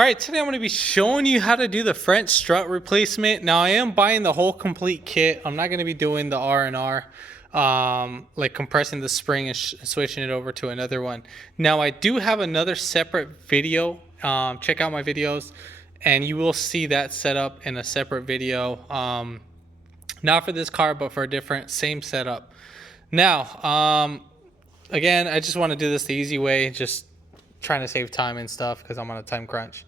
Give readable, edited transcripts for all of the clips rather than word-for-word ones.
All right, today I'm going to be showing you how to do the front strut replacement. Now I am buying the whole complete kit. I'm not going to be doing the R&R, like compressing the spring and switching it over to another one. Now I do have another separate video. Check out my videos and you will see that setup in a separate video. Not for this car, but for a different, same setup. Now, again, I just want to do this the easy way, just trying to save time and stuff because I'm on a time crunch.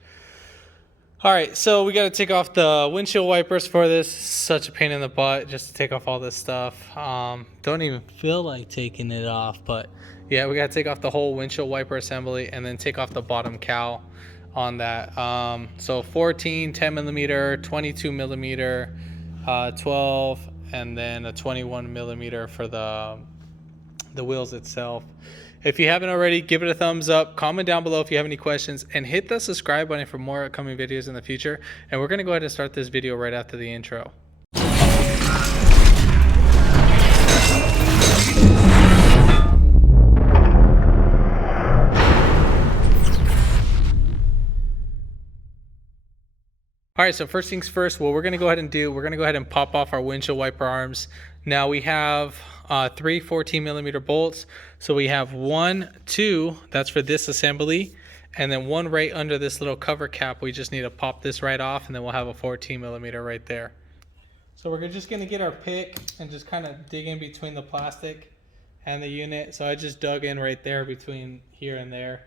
All right, so we got to take off the windshield wipers for this. Such a pain in the butt just to take off all this stuff. Don't even feel like taking it off, but yeah, we got to take off the whole windshield wiper assembly and then take off the bottom cowl on that. So 14, 10 millimeter, 22 millimeter, 12, and then a 21 millimeter for the wheels itself. If you haven't already, give it a thumbs up, comment down below if you have any questions, and hit the subscribe button for more upcoming videos in the future. And we're going to go ahead and start this video right after the intro. All right, so first things first, what we're going to go ahead and do, we're going to go ahead and pop off our windshield wiper arms. Now we have three 14 millimeter bolts. So we have 1, 2, that's for this assembly, and then one right under this little cover cap. We just need to pop this right off, and then we'll have a 14 millimeter right there. So we're just going to get our pick and just kind of dig in between the plastic and the unit. So I just dug in right there between here and there.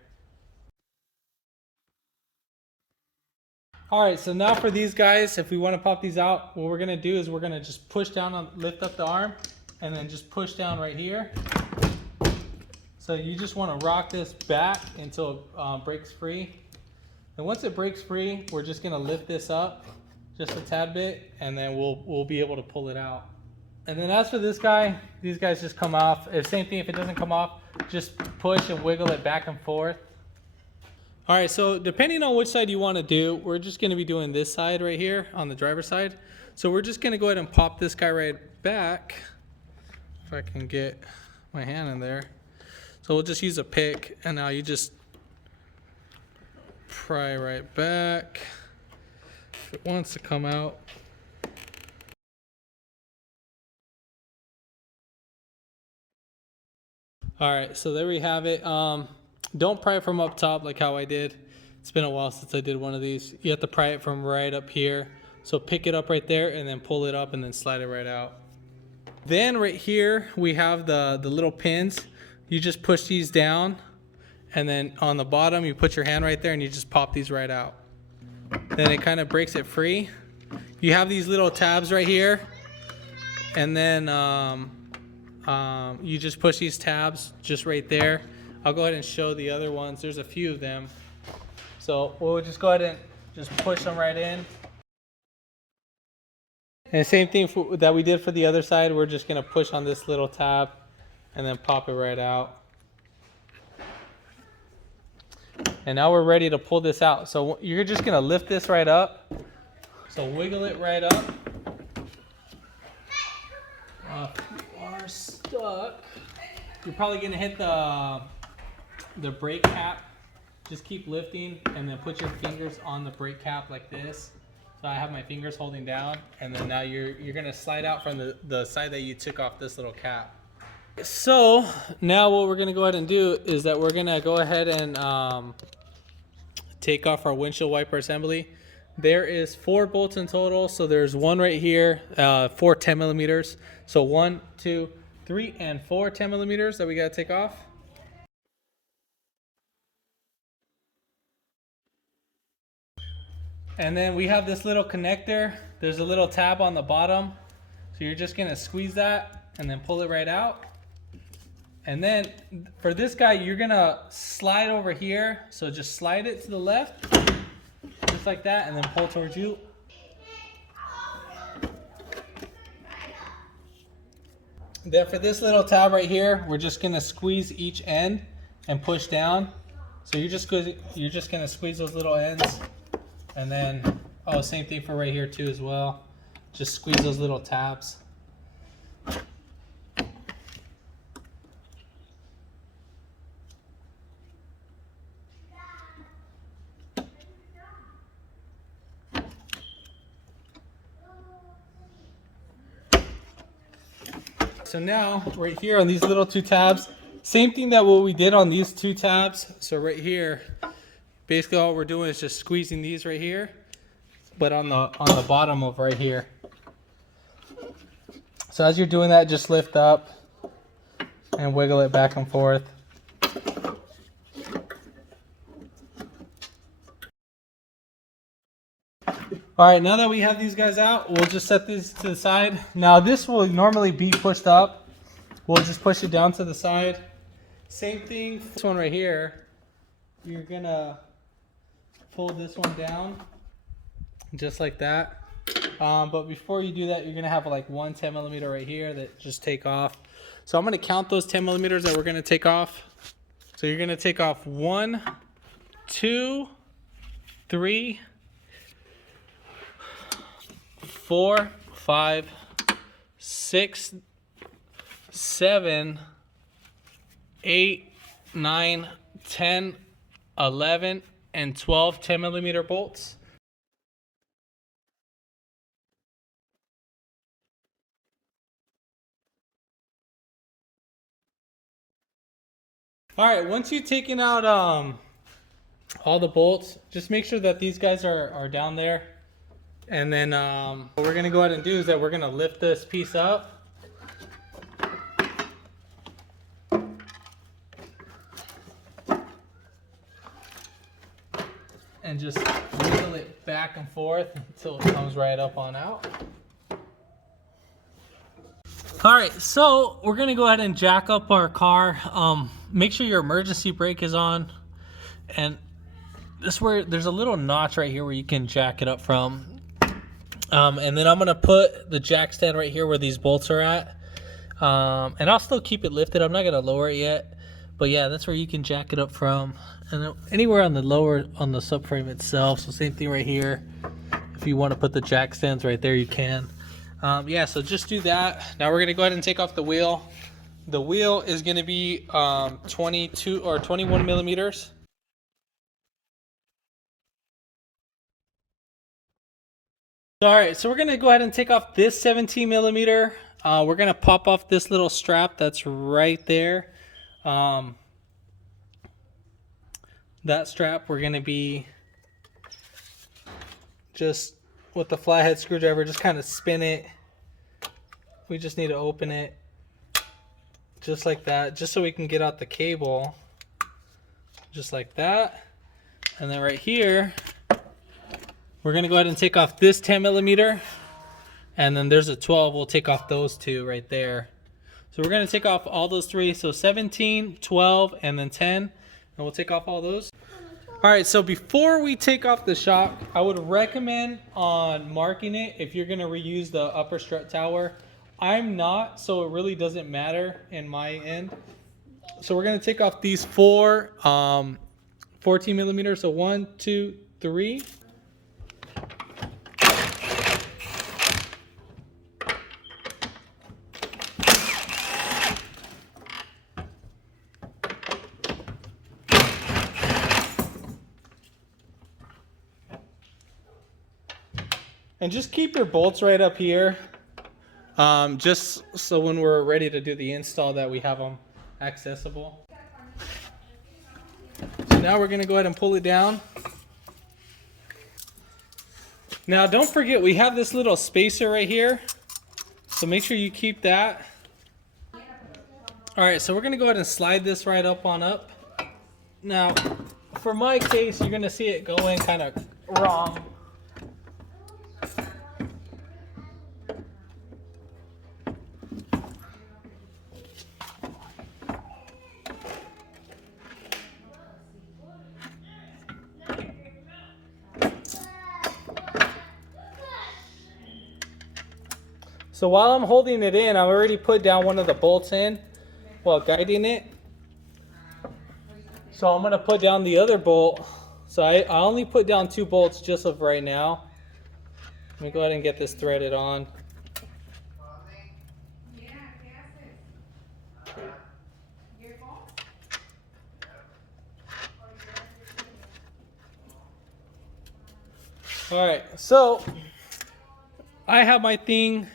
All right, so now for these guys, if we want to pop these out, what we're going to do is we're going to just push down on, lift up the arm, and then just push down right here. So you just want to rock this back until it breaks free. And once it breaks free, we're just going to lift this up just a tad bit, and then we'll be able to pull it out. And then as for this guy, these guys just come off. Same thing, if it doesn't come off, just push and wiggle it back and forth. All right, so depending on which side you want to do, we're just going to be doing this side right here on the driver's side. So we're just going to go ahead and pop this guy right back. If I can get my hand in there. So we'll just use a pick, and now you just pry right back. If it wants to come out. All right, so there we have it. Don't pry it from up top like how I did. It's been a while since I did one of these. You have to pry it from right up here. So pick it up right there and then pull it up and then slide it right out. Then right here we have the little pins. You just push these down, and then on the bottom you put your hand right there and you just pop these right out. Then it kind of breaks it free. You have these little tabs right here, and then you just push these tabs just right there. I'll go ahead and show the other ones. There's a few of them. So we'll just go ahead and just push them right in. And the same thing that we did for the other side. We're just going to push on this little tab and then pop it right out. And now we're ready to pull this out. So you're just going to lift this right up. So wiggle it right up. If you are stuck, you're probably going to hit the brake cap. Just keep lifting and then put your fingers on the brake cap like this. So I have my fingers holding down, and then now you're gonna slide out from the side that you took off this little cap. So now what we're gonna go ahead and do is that we're gonna go ahead and take off our windshield wiper assembly. There is 4 bolts in total. So there's one right here, 4 10 millimeters. So 1, 2, 3, and 4 10 millimeters that we gotta take off. And then we have this little connector. There's a little tab on the bottom. So you're just gonna squeeze that and then pull it right out. And then for this guy, you're gonna slide over here. So just slide it to the left, just like that, and then pull towards you. Then for this little tab right here, we're just gonna squeeze each end and push down. So you're just gonna squeeze those little ends. And then, same thing for right here too as well. Just squeeze those little tabs. So now right here on these little two tabs, same thing that what we did on these two tabs. So right here, basically all we're doing is just squeezing these right here, but on the bottom of right here. So as you're doing that, just lift up and wiggle it back and forth. All right, now that we have these guys out, we'll just set these to the side. Now this will normally be pushed up. We'll just push it down to the side. Same thing, this one right here, you're gonna pull this one down, just like that. But before you do that, you're gonna have like one 10 millimeter right here that just take off. So I'm gonna count those 10 millimeters that we're gonna take off. So you're gonna take off 1, 2, 3, 4, 5, 6, 7, 8, 9, 10, 11, and 12 10 millimeter bolts. All right, once you've taken out all the bolts, just make sure that these guys are down there. And then what we're gonna go ahead and do is that we're gonna lift this piece up. And just wiggle it back and forth until it comes right up on out. All right, so we're gonna go ahead and jack up our car. Make sure your emergency brake is on. And this where there's a little notch right here where you can jack it up from. And then I'm gonna put the jack stand right here where these bolts are at. And I'll still keep it lifted. I'm not gonna lower it yet. But yeah, that's where you can jack it up from. And then anywhere on the lower, on the subframe itself. So same thing right here. If you want to put the jack stands right there, you can. Yeah, so just do that. Now we're gonna go ahead and take off the wheel. The wheel is gonna be 22 or 21 millimeters. All right, so we're gonna go ahead and take off this 17 millimeter. We're gonna pop off this little strap that's right there. That strap, we're gonna be just with the flathead screwdriver, just kind of spin it. We just need to open it just like that, just so we can get out the cable, just like that. And then right here, we're gonna go ahead and take off this 10 millimeter, and then there's a 12. We'll take off those two right there. So we're gonna take off all those three. So 17, 12, and then 10, and we'll take off all those. All right, so before we take off the shock, I would recommend on marking it if you're gonna reuse the upper strut tower. I'm not, so it really doesn't matter in my end. So we're gonna take off these four 14 millimeters. So 1, 2, 3. And just keep your bolts right up here, just so when we're ready to do the install that we have them accessible. So now we're going to go ahead and pull it down. Now don't forget, we have this little spacer right here, so make sure you keep that. Alright, so we're going to go ahead and slide this right up on up. Now, for my case, you're going to see it going kind of wrong. So while I'm holding it in, I've already put down one of the bolts in while guiding it. So I'm going to put down the other bolt. So I only put down 2 bolts just of right now. Let me go ahead and get this threaded on. Alright, so I have my thing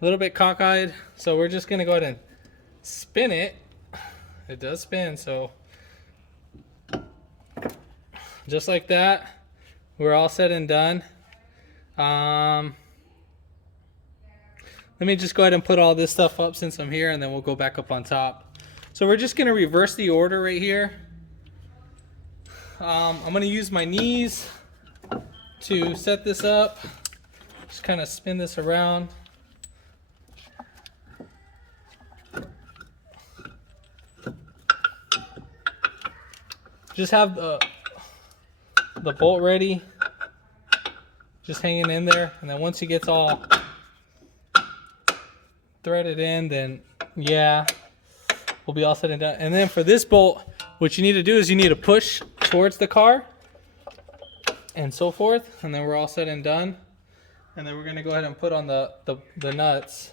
a little bit cockeyed, So we're just gonna go ahead and spin it. It does spin, so just like that, we're all said and done. Let me just go ahead and put all this stuff up since I'm here, and then we'll go back up on top. So we're just gonna reverse the order right here. I'm gonna use my knees to set this up. Just kind of spin this around. Just have the bolt ready, just hanging in there, and then once it gets all threaded in, then yeah, we'll be all set and done. And then for this bolt, what you need to do is you need to push towards the car and so forth, and then we're all set and done. And then we're gonna go ahead and put on the nuts.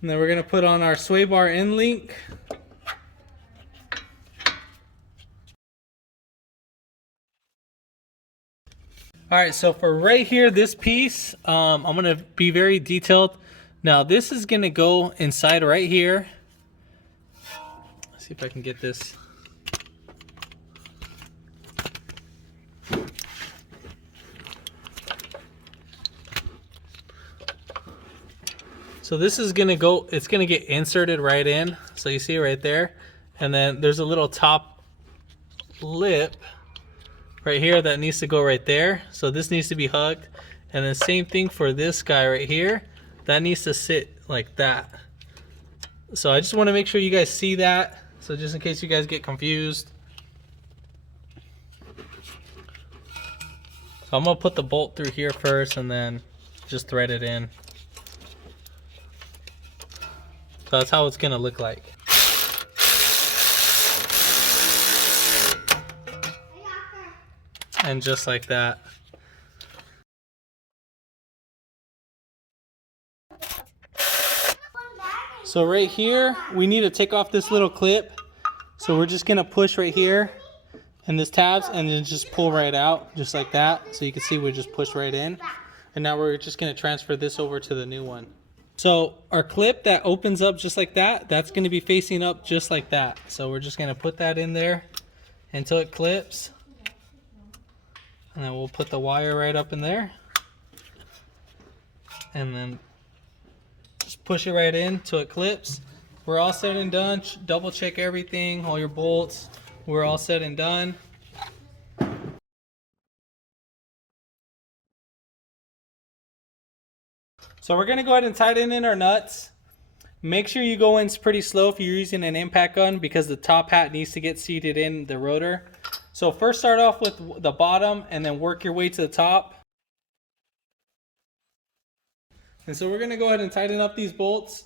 And then we're gonna put on our sway bar end link. All right, so for right here, this piece, I'm gonna be very detailed. Now this is gonna go inside right here. Let's see if I can get this. So this is gonna go, it's gonna get inserted right in. So you see right there. And then there's a little top lip right here that needs to go right there. So this needs to be hugged. And then same thing for this guy right here. That needs to sit like that. So I just wanna make sure you guys see that. So just in case you guys get confused. So I'm gonna put the bolt through here first and then just thread it in. So that's how it's gonna look like. And just like that. So right here, we need to take off this little clip. So we're just gonna push right here in this tabs and then just pull right out, just like that. So you can see we just pushed right in. And now we're just gonna transfer this over to the new one. So our clip that opens up just like that, that's gonna be facing up just like that. So we're just gonna put that in there until it clips. And then we'll put the wire right up in there. And then just push it right in till it clips. We're all set and done. Double check everything, all your bolts. We're all set and done. So we're gonna go ahead and tighten in our nuts. Make sure you go in pretty slow if you're using an impact gun because the top hat needs to get seated in the rotor. So first start off with the bottom and then work your way to the top. And so we're gonna go ahead and tighten up these bolts.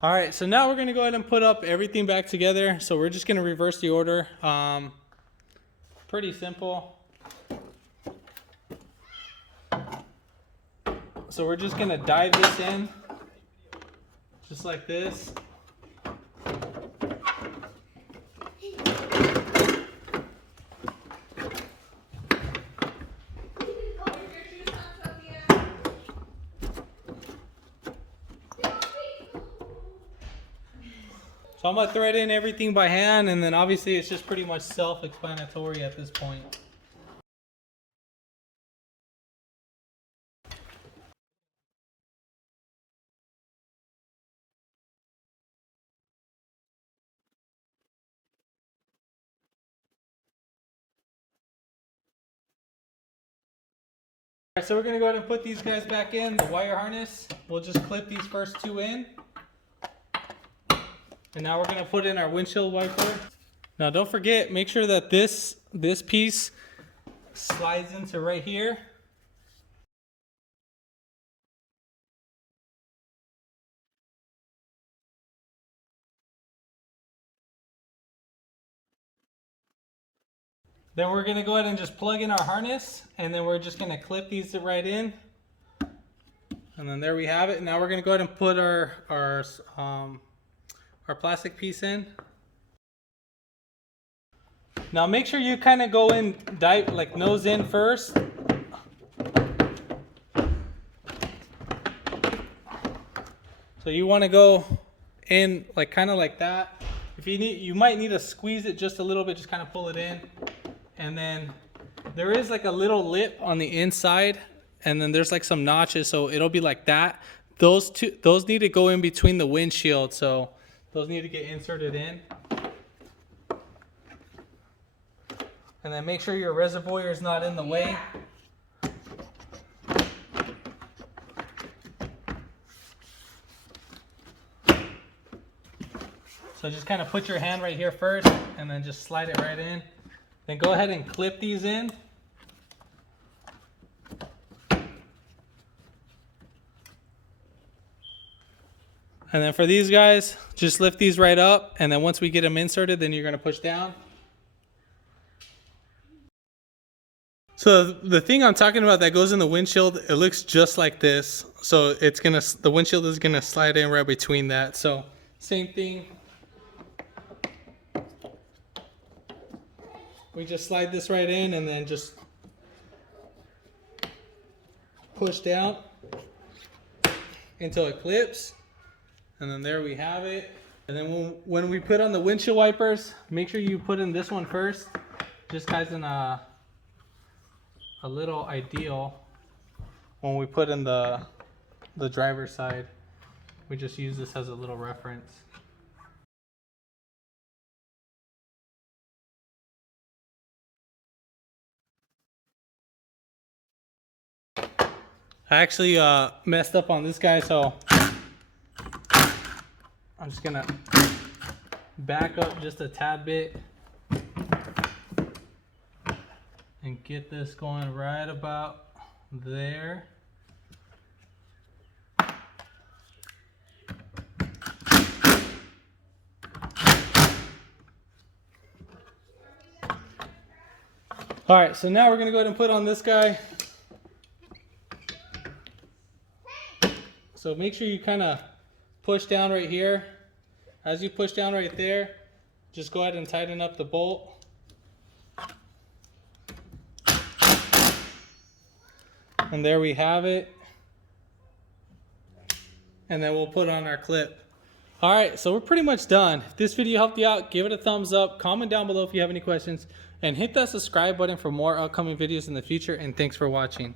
All right, so now we're gonna go ahead and put up everything back together. So we're just gonna reverse the order. Pretty simple. So we're just gonna dive this in, just like this. So I'm gonna thread in everything by hand, and then obviously it's just pretty much self-explanatory at this point. Alright, so we're gonna go ahead and put these guys back in, the wire harness. We'll just clip these first two in. And now we're gonna put in our windshield wiper. Now don't forget, make sure that this piece slides into right here. Then we're gonna go ahead and just plug in our harness, and then we're just gonna clip these right in. And then there we have it. Now we're gonna go ahead and put our our plastic piece in. Now make sure you kind of go in, dive, like nose in first. So you want to go in like kind of like that. If you need, you might need to squeeze it just a little bit, just kind of pull it in. And then there is like a little lip on the inside, and then there's like some notches, so it'll be like that. Those need to go in between the windshield, so those need to get inserted in. And then make sure your reservoir is not in the way. So just kind of put your hand right here first and then just slide it right in. Then go ahead and clip these in. And then for these guys, just lift these right up, and then once we get them inserted, then you're going to push down. So the thing I'm talking about that goes in the windshield, it looks just like this. So the windshield is gonna slide in right between that. So same thing. We just slide this right in and then just push down until it clips. And then there we have it. And then when we put on the windshield wipers, make sure you put in this one first. Just guys in a little ideal when we put in the driver's side. We just use this as a little reference. I actually messed up on this guy, so I'm just gonna back up just a tad bit and get this going right about there. All right, so now we're gonna go ahead and put on this guy. So make sure you kind of push down right here. As you push down right there, just go ahead and tighten up the bolt. And there we have it. And then we'll put on our clip. All right, so we're pretty much done. If this video helped you out, give it a thumbs up, comment down below if you have any questions, and hit that subscribe button for more upcoming videos in the future, and thanks for watching.